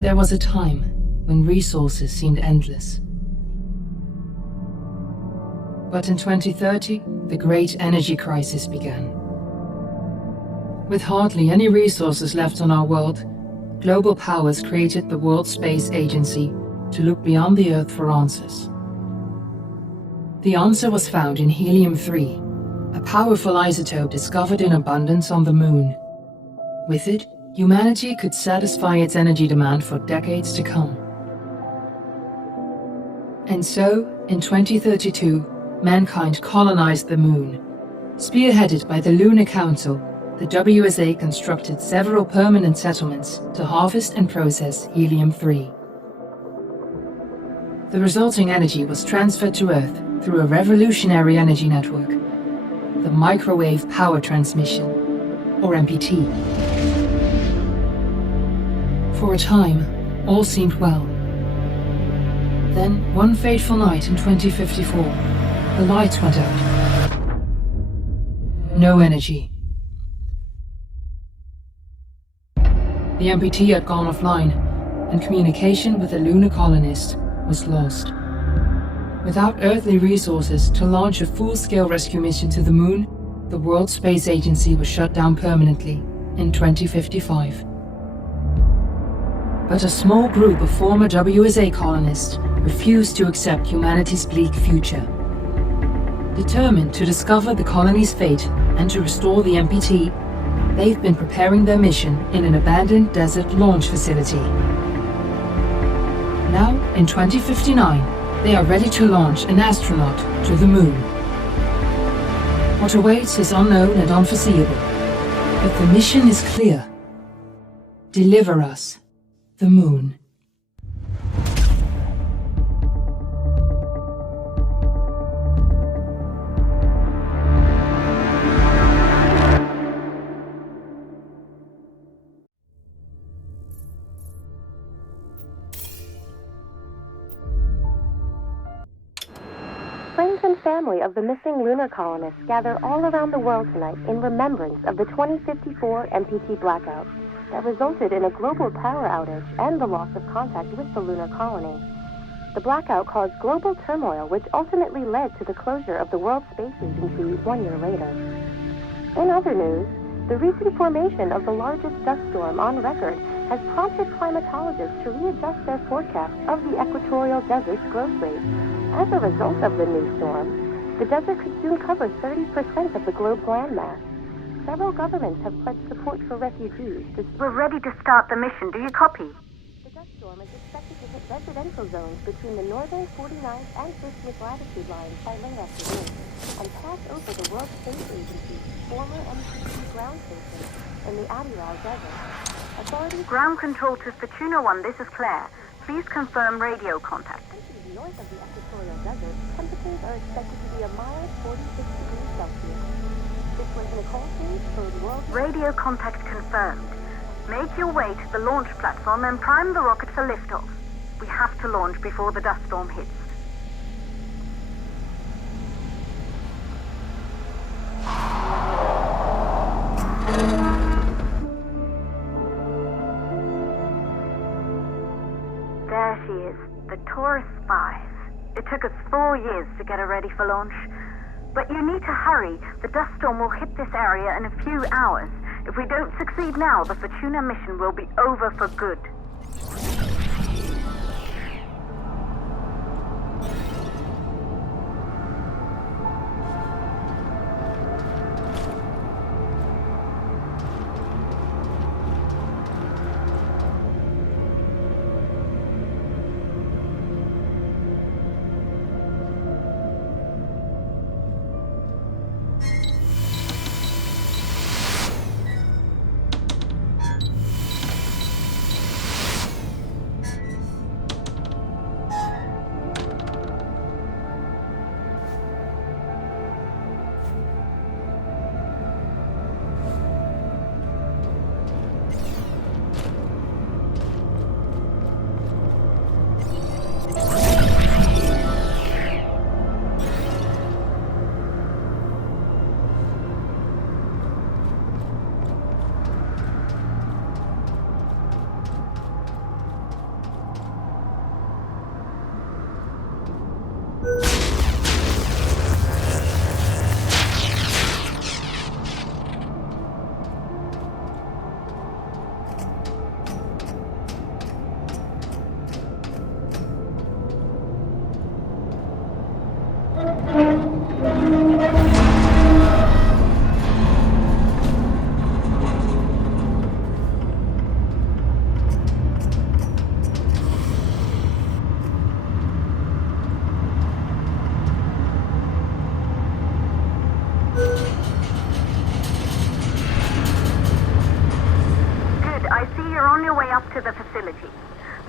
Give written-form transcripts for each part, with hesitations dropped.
There was a time when resources seemed endless. But in 2030, the great energy crisis began. With hardly any resources left on our world, global powers created the World Space Agency to look beyond the Earth for answers. The answer was found in helium-3, a powerful isotope discovered in abundance on the Moon. With it, humanity could satisfy its energy demand for decades to come. And so, in 2032, mankind colonized the Moon. Spearheaded by the Lunar Council, the WSA constructed several permanent settlements to harvest and process helium-3. The resulting energy was transferred to Earth through a revolutionary energy network, the Microwave Power Transmission, or MPT. For a time, all seemed well. Then, one fateful night in 2054, the lights went out. No energy. The MPT had gone offline, and communication with the lunar colonist was lost. Without earthly resources to launch a full-scale rescue mission to the Moon, the World Space Agency was shut down permanently in 2055. But a small group of former WSA colonists refused to accept humanity's bleak future. Determined to discover the colony's fate and to restore the MPT, they've been preparing their mission in an abandoned desert launch facility. Now, in 2059, they are ready to launch an astronaut to the Moon. What awaits is unknown and unforeseeable, but the mission is clear. Deliver us the Moon. Friends and family of the missing lunar colonists gather all around the world tonight in remembrance of the 2054 MPT blackout that resulted in a global power outage and the loss of contact with the lunar colony. The blackout caused global turmoil, which ultimately led to the closure of the World Space Agency 1 year later. In other news, the recent formation of the largest dust storm on record has prompted climatologists to readjust their forecast of the equatorial desert's growth rate. As a result of the new storm, the desert could soon cover 30% of the globe's landmass. Several governments have pledged support for refugees. We're ready to start the mission. Do you copy? The dust storm is expected to hit residential zones between the northern 49th and 50th latitude lines by late afternoon and pass over the World Space Agency's former MPT ground station in the Adirau Desert. Authorities... Ground control to Fortuna 1, this is Claire. Please confirm radio contact. North of the equatorial desert, temperatures are expected to be a mild 46 degrees Celsius. This was Nicole Page for World... Radio contact confirmed. Make your way to the launch platform and prime the rocket for liftoff. We have to launch before the dust storm hits. There she is, the Taurus 5. It took us 4 years to get her ready for launch. But you need to hurry. The dust storm will hit this area in a few hours. If we don't succeed now, the Fortuna mission will be over for good.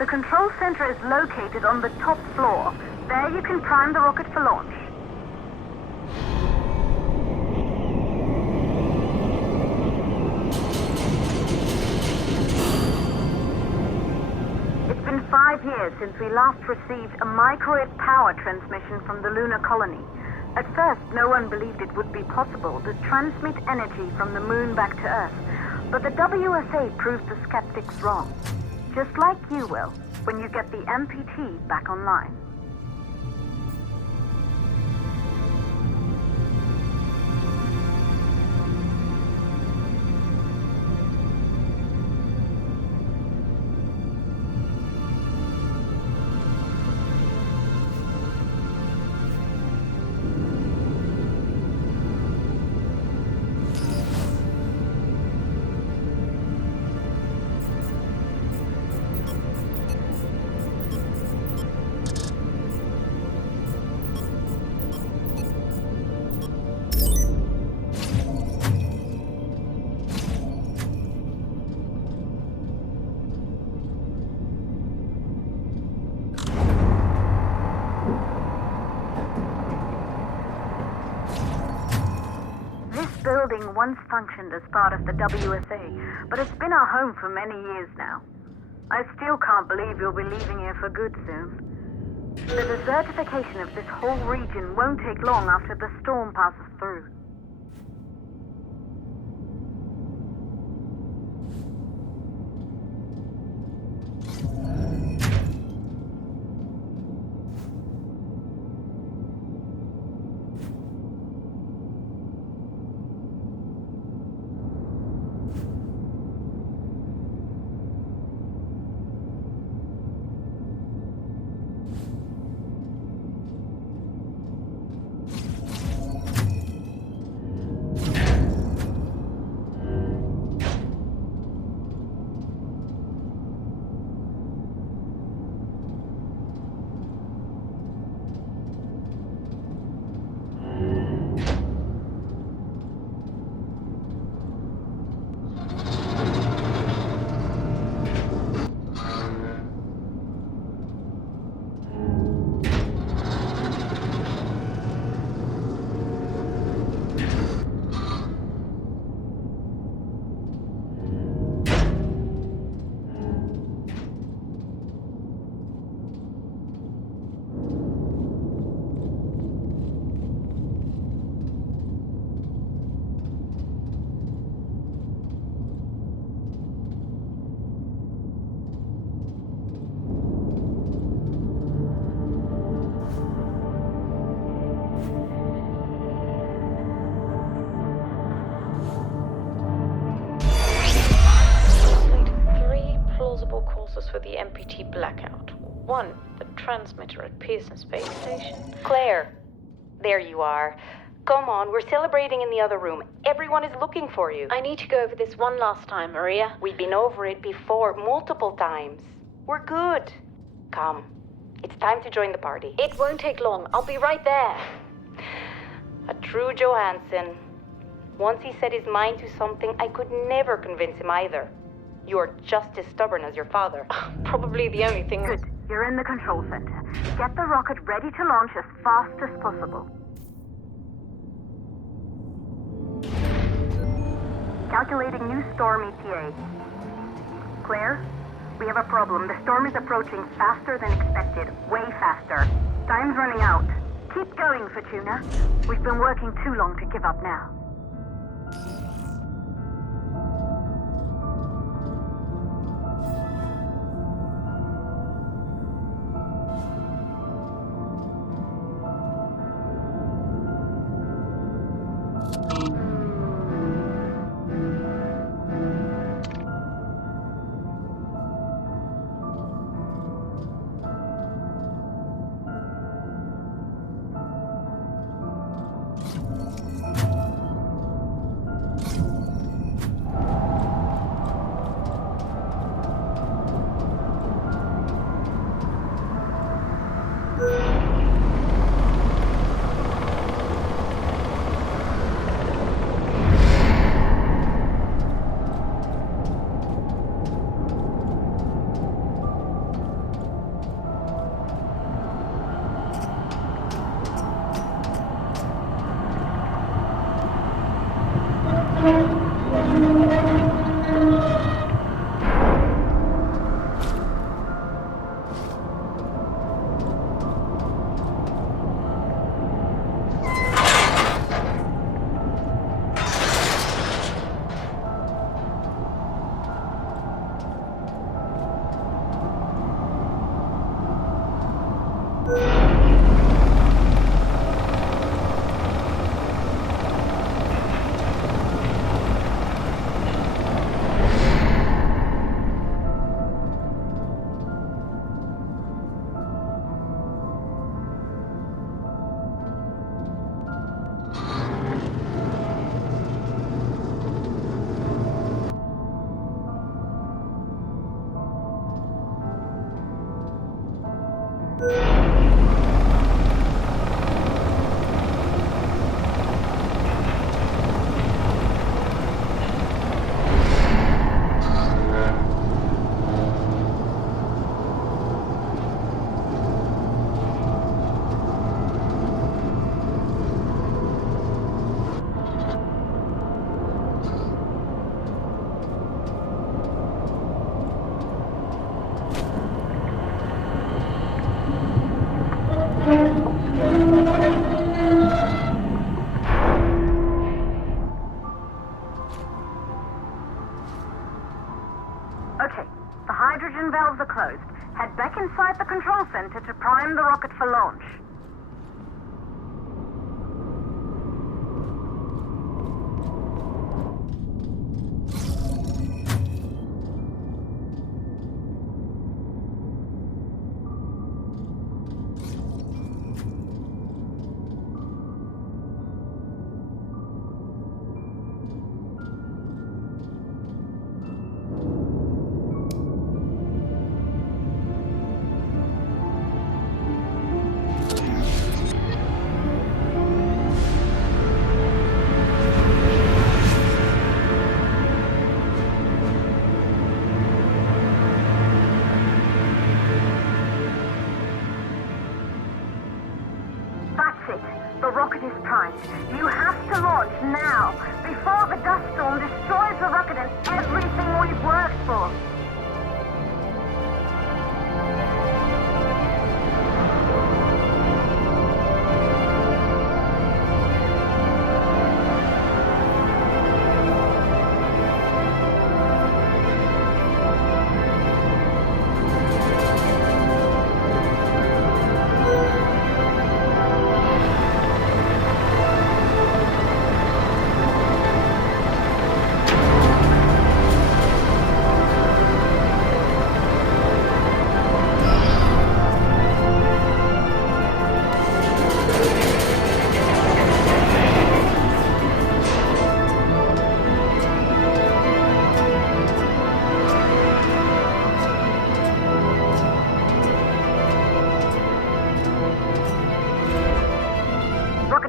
The control center is located on the top floor. There you can prime the rocket for launch. It's been 5 years since we last received a microwave power transmission from the lunar colony. At first, no one believed it would be possible to transmit energy from the moon back to Earth, but the WSA proved the skeptics wrong. Just like you will, when you get the MPT back online. Building once functioned as part of the WSA, but it's been our home for many years now. I still can't believe you'll be leaving here for good soon. The desertification of this whole region won't take long after the storm passes through. For the MPT blackout. 1, the transmitter at Pearson Space Station. Claire, there you are. Come on, we're celebrating in the other room. Everyone is looking for you. I need to go over this one last time, Maria. We've been over it before, multiple times. We're good. Come, it's time to join the party. It won't take long. I'll be right there. A true Johansson. Once he set his mind to something, I could never convince him either. You're just as stubborn as your father. Probably the only thing. Good. You're in the control center. Get the rocket ready to launch as fast as possible. Calculating new storm ETA. Claire, we have a problem. The storm is approaching faster than expected. Way faster. Time's running out. Keep going, Fortuna. We've been working too long to give up now. Okay, the hydrogen valves are closed. Head back inside the control center to prime the rocket for launch. The rocket is primed. You have to launch now, before the dust storm destroys the rocket and everything we've worked for.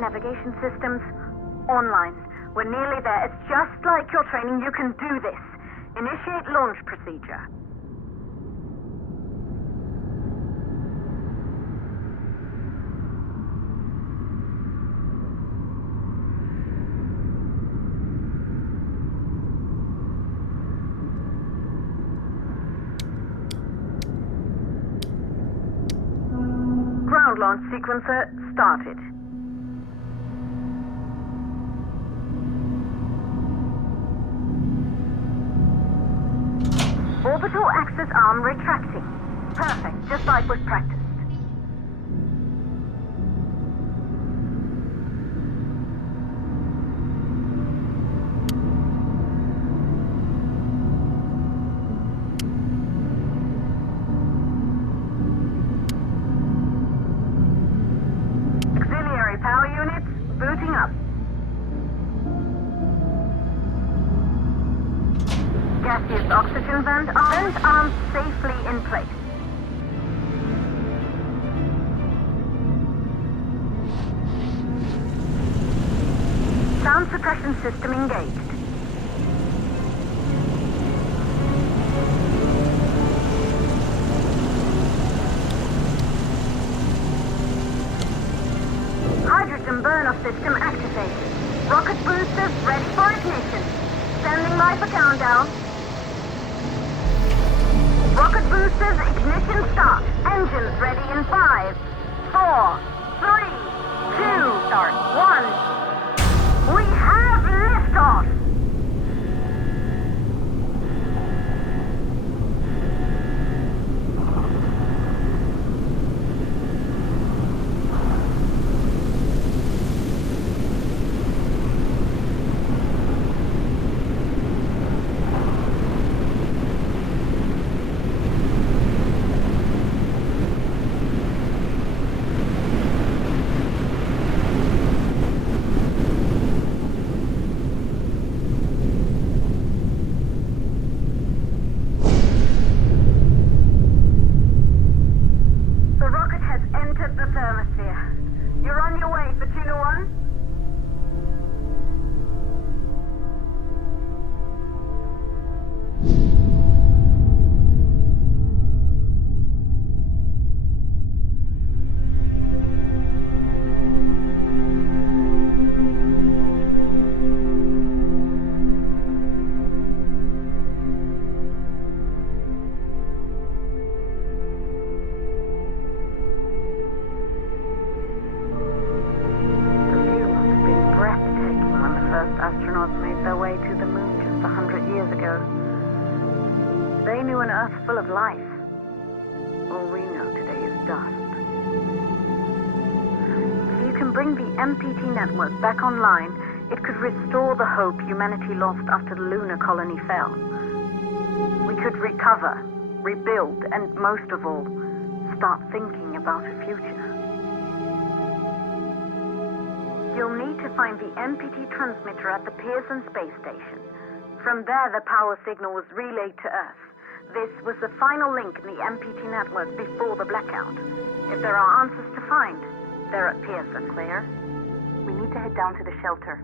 Navigation systems online. We're nearly there. It's just like your training. You can do this. Initiate launch procedure. Ground launch sequencer started. Orbital axis arm retracting. Perfect, just like we've practiced. Auxiliary power units booting up. Gaseous oxygen vent arms safely in place. Sound suppression system engaged. Hydrogen burn-off system activated. Rocket boosters ready for ignition. Standing by for countdown. Rocket boosters ignition start. Engines ready in 5, 4, 3, 2, start, 1. We have liftoff! You're on your way, Fortuna 1. Astronauts made their way to the moon just 100 years ago. They knew an Earth full of life. All we know today is dust. If you can bring the MPT network back online, it could restore the hope humanity lost after the lunar colony fell. We could recover, rebuild, and most of all, start thinking about a future. You'll need to find the MPT transmitter at the Pearson space station. From there, the power signal was relayed to Earth. This was the final link in the MPT network before the blackout. If there are answers to find, they're at Pearson. Claire, we need to head down to the shelter.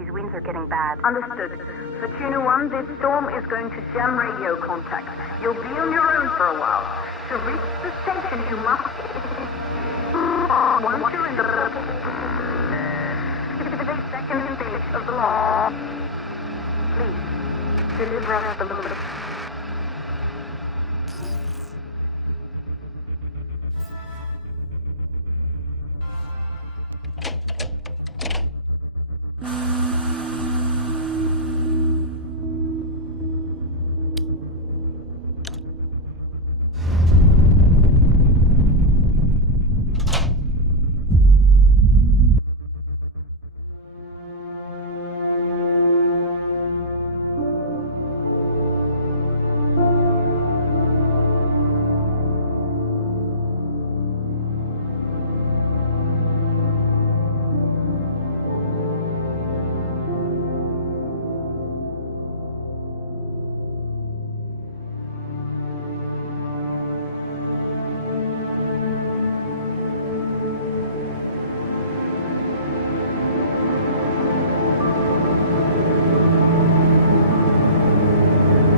These winds are getting bad. Understood. Fortuna 1, this storm is going to jam radio contact. You'll be on your own for a while. To reach the station, you must... Once you're in the... second stage of the launch. Please, deliver us the loop.